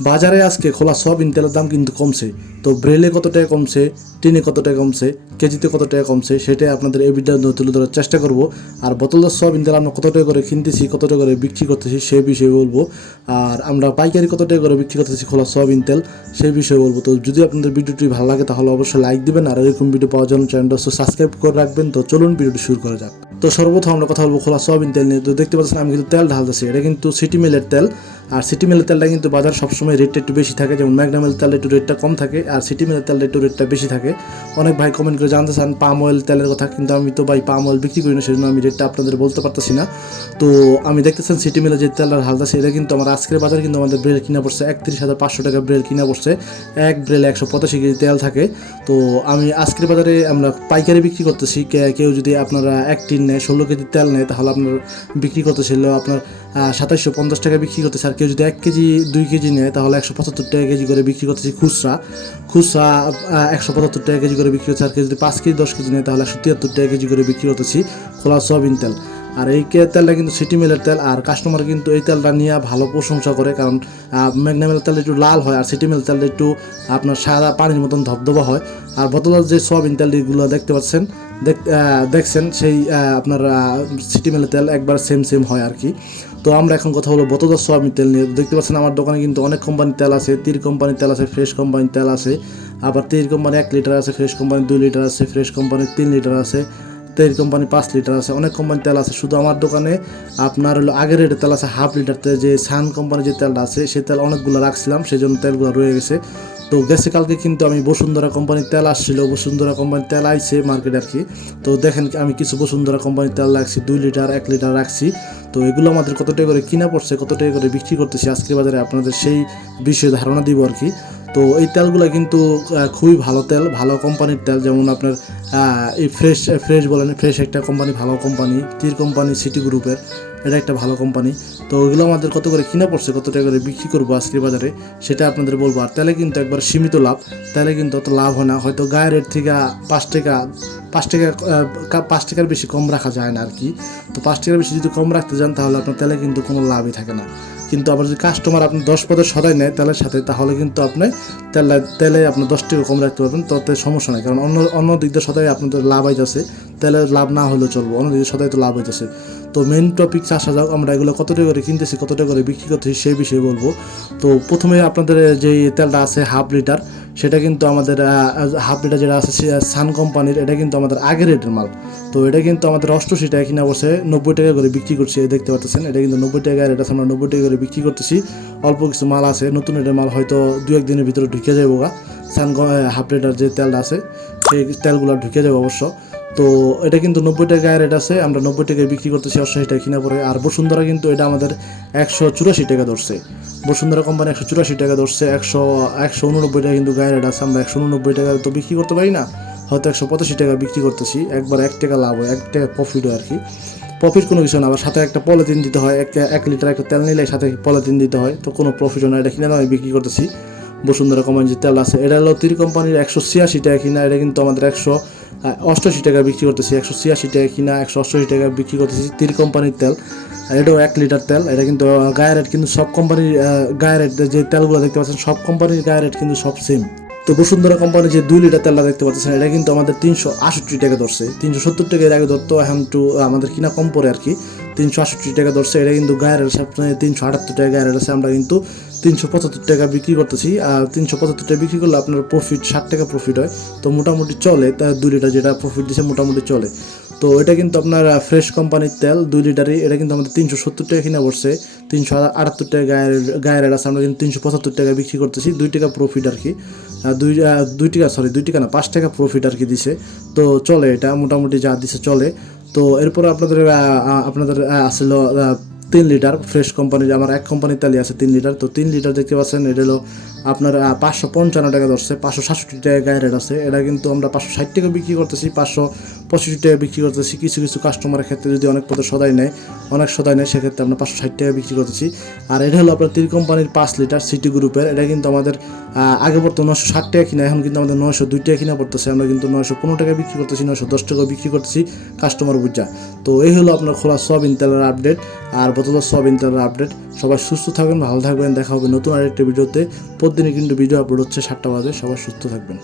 বাজারে আজকে খোলা সয়াবিন তেলের দাম কিন্তু কমছে। তো ব্রেলে কত টাকা কমছে, টিনে কত টাকা কমছে, কেজিতে কত টাকা কমছে, সেটাই আপনাদের এই ভিডিও তুলে ধরার চেষ্টা করব। আর বোতলদার সয়াবিন তেল আমরা কত টাকা করে কিনতেছি, কত টাকা করে বিক্রি করতেছি সেই বিষয়ে বলব। আর আমরা পাইকারি কত টাকা করে বিক্রি করতেছি খোলা সয়াবিন তেল সেই বিষয়ে বলব। তো যদি আপনাদের ভিডিওটি ভালো লাগে, তাহলে অবশ্যই লাইক দিবেন, আর এরকম ভিডিও পাওয়ার জন্য চ্যানেলটা সাবস্ক্রাইব করে রাখবেন। তো চলুন ভিডিওটি শুরু করা যাক। তো সর্বপ্রথম আমরা কথা বলব খোলা সয়াবিন তেল নিয়ে। তো দেখতে পাচ্ছেন, আমি কিন্তু তেল ঢালতেছি, এটা কিন্তু সিটি মিলের তেল। আর সিটি মিলের তেলটা কিন্তু বাজার সবসময় রেটটা একটু বেশি থাকে, যেমন ম্যাগনামেল তেলটা একটু রেটটা কম থাকে আর সিটি মিলের তেলটা একটু রেটটা বেশি থাকে। অনেক ভাই কমেন্ট করে জানতে চান পাম অয়েল তেলের কথা, কিন্তু আমি তো ভাই পাম অয়েল বিক্রি করি না সেজন্য আমি রেটটা আপনাদের বলতে পারতেছি না। তো আমি দেখতেছেন সিটি মিলে যে তেলটা হালদা এটা কিন্তু আমার আজকের বাজারে কিন্তু আমাদের ব্রেল কিনা পড়ছে, একত্রিশ হাজার পাঁচশো টাকা ব্রেল কিনা পড়ছে। এক ব্রেল একশো পঁচাশি কেজি তেল থাকে। তো আমি আজকের বাজারে আমরা পাইকারি বিক্রি করতেছি। কেউ যদি আপনারা এক টিন নেয়, ষোলো কেজি তেল নেয়, তাহলে আপনার বিক্রি করতেছিল আপনার সাতাইশশো পঞ্চাশ টাকা বিক্রি করতেছে। আর কেউ যদি এক কেজি, দুই কেজি নেয়, তাহলে একশো পঁচাত্তর টাকা কেজি করে বিক্রি করতেছি খুচরা। খুচরা একশো পঁচাত্তর টাকা কেজি করে বিক্রি হচ্ছে আর কেউ যদি পাঁচ কেজি, দশ কেজি নেয়, তাহলে একশো তিয়াত্তর টাকা কেজি করে বিক্রি করতেছি খোলা সয়াবিন তেল। আর এই তেলটা কিন্তু সিটি মিলের তেল, আর কাস্টমার কিন্তু এই তেলটা নিয়ে ভালো প্রশংসা করে, কারণ ম্যাগনামেল তেল একটু লাল হয়, আর সিটি মিল তেলটা একটু আপনার সাদা পানির মতন ধবধবা হয়। আর বোতলের যে সয়াবিন তেলগুলো দেখতে পাচ্ছেন, দেখ- দেখছেন, সেই আপনার সিটি মিলের তেল একবার সেম সেম হয় আর কি। তো আমরা এখন কথা বলব বোতলের সয়াবিন তেল নিয়ে। দেখতে পাচ্ছেন আমার দোকানে কিন্তু অনেক কোম্পানির তেল আছে তীর কোম্পানির তেল আছে ফ্রেশ কোম্পানির তেল আছে, আবার তীর কোম্পানি এক লিটার আছে ফ্রেশ কোম্পানি দুই লিটার আছে ফ্রেশ কোম্পানির তিন লিটার আছে। তেল কোম্পানি পাঁচ লিটার আছে। অনেক কোম্পানির তেল আছে। শুধু আমার দোকানে আপনার হলো আগের রেটের তেল আছে হাফ লিটার তেল যে সান কোম্পানির যে তেলটা আছে, সেই তেল অনেকগুলো রাখছিলাম সেই জন্য তেলগুলো রয়ে গেছে। তো গেছে কালকে কিন্তু আমি বসুন্ধরা কোম্পানির তেল আসছিল। বসুন্ধরা কোম্পানির তেল আইছে মার্কেটে আর কি। তো দেখেন আমি কিছু বসুন্ধরা কোম্পানির তেল রাখছি, দুই লিটার এক লিটার রাখছি। তো এগুলো আমাদের কত টাকা করে কিনা পড়ছে, কত টাকা করে বিক্রি করতেছি আজকের বাজারে আপনাদের সেই বিষয়ে ধারণা দিব আর কি। তো এই তেলগুলো কিন্তু খুবই ভালো তেল, ভালো কোম্পানির তেল। যেমন আপনার এই ফ্রেশ ফ্রেশ বলেন, ফ্রেশ একটা কোম্পানি, ভালো কোম্পানি তীর কোম্পানি, সিটি গ্রুপের, এটা একটা ভালো কোম্পানি। তো ওইগুলো আমাদের কত করে কিনা পড়ছে, কত টাকা করে বিক্রি করব আজকের বাজারে, সেটা আপনাদের বলব। আর তেলে কিন্তু একবার সীমিত লাভ, তেলে কিন্তু অত লাভ হয় না। হয়তো গায়ের রেট থেকে পাঁচ টাকা পাঁচ টাকা পাঁচ টাকার বেশি কম রাখা যায় না আর কি তো পাঁচ টাকার বেশি যদি কম রাখতে যান তাহলে আপনার তেলে কিন্তু কোনো লাভই থাকে না। কিন্তু আবার যদি কাস্টমার আপনি দশ পদের সদাই নেয় তেলের সাথে, তাহলে কিন্তু আপনি তেল, তেলে আপনি দশ টাকা কম রাখতে পারবেন, তাতে সমস্যা নেই। কারণ অন্য অন্য দিক দিয়ে সদাই আপনাদের লাভ হইতেছে। তেলের লাভ না হলেও চলবো, অন্য দিক দিয়ে সদাই তো লাভ হইতেছে। তো মেন টপিক আসা যাক, আমরা এগুলো কত টাকা করে কিনতেছি কত টাকা করে বিক্রি করতেছি, সেই বিষয়ে বলব। তো প্রথমে আপনাদের যে তেলটা আছে হাফ লিটার সেটা কিন্তু আমাদের হাফ লিটার যেটা আছে সান কোম্পানির এটা কিন্তু আমাদের আগের রেটের মাল। তো এটা কিন্তু আমাদের অষ্টআশি টাকা কিনা বসে নব্বই টাকা করে বিক্রি করছি দেখতে পাচ্ছেন এটা কিন্তু নব্বই টাকা রেট আছে আমরা নব্বই টাকা করে বিক্রি করতেছি। অল্প কিছু মাল আছে, নতুন রেটের মাল হয়তো দু একদিনের ভিতরে ঢুকে যাব গা সান হাফ লিটার যে তেলটা আছে, সেই তেলগুলো ঢুকে যাবে অবশ্য। তো এটা কিন্তু নব্বই টাকায় রেট আছে, আমরা নব্বই টাকায় বিক্রি করতেছি অষ্টআশি টাকা কিনা পরে। আর বসুন্ধরা কিন্তু এটা আমাদের একশো চুরাশি টাকা ধরছে। বসুন্ধরা কোম্পানি একশো চুরাশি টাকা ধরছে, একশো একশো উননব্বই টাকা কিন্তু গায়ে রেট আছে, আমরা একশো উননব্বই টাকা তো বিক্রি করতে পারি না। হয়তো একশো পঁচাশি টাকা বিক্রি করতেছি, একবার এক টাকা লাভ হয়, এক টাকা প্রফিট হয় আর কি প্রফিট কোনো কিছু না, আবার সাথে একটা পলিথিন দিতে হয় এক এক লিটার একটা তেল নিলে সাথে পলিথিন দিতে হয়, তো কোনো প্রফিট না, এটা কিনে আমি বিক্রি করতেছি। বসুন্ধরা কোম্পানির যে তেল আছে, এটা হলো তিরি কোম্পানির একশো ছিয়াশি টাকা কিনা, এটা কিন্তু আমাদের একশো অষ্টআশি টাকা বিক্রি করতেছি, একশো ছিয়াশি টাকা কিনা, একশো অষ্টআশি টাকা বিক্রি করতেছি তির কোম্পানির তেল। এটাও এক লিটার তেল, এটা কিন্তু গায়ে রেট কিন্তু সব কোম্পানির গায়ে রেট যে তেলগুলো দেখতে পাচ্ছেন, সব কোম্পানির গায়ে রেট কিন্তু সব সেম তো বসুন্ধরা কোম্পানি যে দুই লিটার তেলটা দেখতে পাচ্ছেন, এটা কিন্তু আমাদের তিনশো আষট্টি টাকা ধরছে। তিনশো সত্তর টাকা এর আগে ধরতো, এখন টু আমাদের কিনা কম পড়ে আর কি। তিনশো আষট্টি টাকা ধরছে, এটা কিন্তু গায়ের সামনে তিনশো আটাত্তর টাকা গায়ের আছে আমরা কিন্তু তিনশো পঁচাত্তর টাকা বিক্রি করতেছি। আর তিনশো পঁচাত্তর টাকা বিক্রি করলে আপনার প্রফিট ষাট টাকা প্রফিট হয়। তো মোটামুটি চলে তার দুই লিটার যেটা প্রফিট দিচ্ছে মোটামুটি চলে। তো এটা কিন্তু আপনার ফ্রেশ কোম্পানির তেল, দুই লিটারই। এটা কিন্তু আমাদের তিনশো সত্তর টাকা কিনা পড়ছে। তিনশো আটাত্তর টাকা গায়ের গায়ের আছে। আমরা কিন্তু তিনশো পঁচাত্তর টাকা বিক্রি করতেছি। দুই টাকা প্রফিট আর কি। দুই দুই টাকা সরি দুই টাকা না, পাঁচ টাকা প্রফিট আর কি দিছে। তো চলে এটা, মোটামুটি যা দিছে চলে। তো এরপর আপনাদের আপনাদের আসলে তিন লিটার ফ্রেশ কোম্পানির আমার এক কোম্পানির তেলই আছে তিন লিটার, তো তিন লিটার দেখতে পাচ্ছেন, এটা হলো আপনার পাঁচশো পঞ্চান্ন টাকা ধরছে, পাঁচশো সাতষট্টি টাকা গায়ে রেট আছে। এটা কিন্তু আমরা পাঁচশো ষাট টাকা বিক্রি করতেছি, পাঁচশো পঁয়ষট্টি টাকা বিক্রি করতেছি। কিছু কিছু কাস্টমারের ক্ষেত্রে যদি অনেক পথে সদাই নেয়, অনেক সদাই নেয়, সেক্ষেত্রে আমরা পাঁচশো ষাট টাকা বিক্রি করতেছি। আর এটা হলো আপনার তিন কোম্পানির পাঁচ লিটার সিটি গ্রুপের এটা কিন্তু আমাদের আগে পড়তো নশো ষাট টাকা কিনা, এখন কিন্তু আমাদের নয়শো দুই টাকা কিনা পড়তেছে। আমরা কিন্তু নয়শো পনেরো টাকা বিক্রি করতেছি, নয়শো দশ টাকা বিক্রি করতেছি কাস্টমার বুঝা। তো এই হলো আপনার খোলা সব তেলের আপডেট আর বোতলের সব ইন্টারনাল আপডেট সবাই সুস্থ থাকবেন, ভালো থাকবেন। দেখা হবে নতুন আরেকটি ভিডিওতে। প্রতিদিনই কিন্তু ভিডিও আপলোড হচ্ছে সাতটা বাজে, সবাই সুস্থ থাকবেন।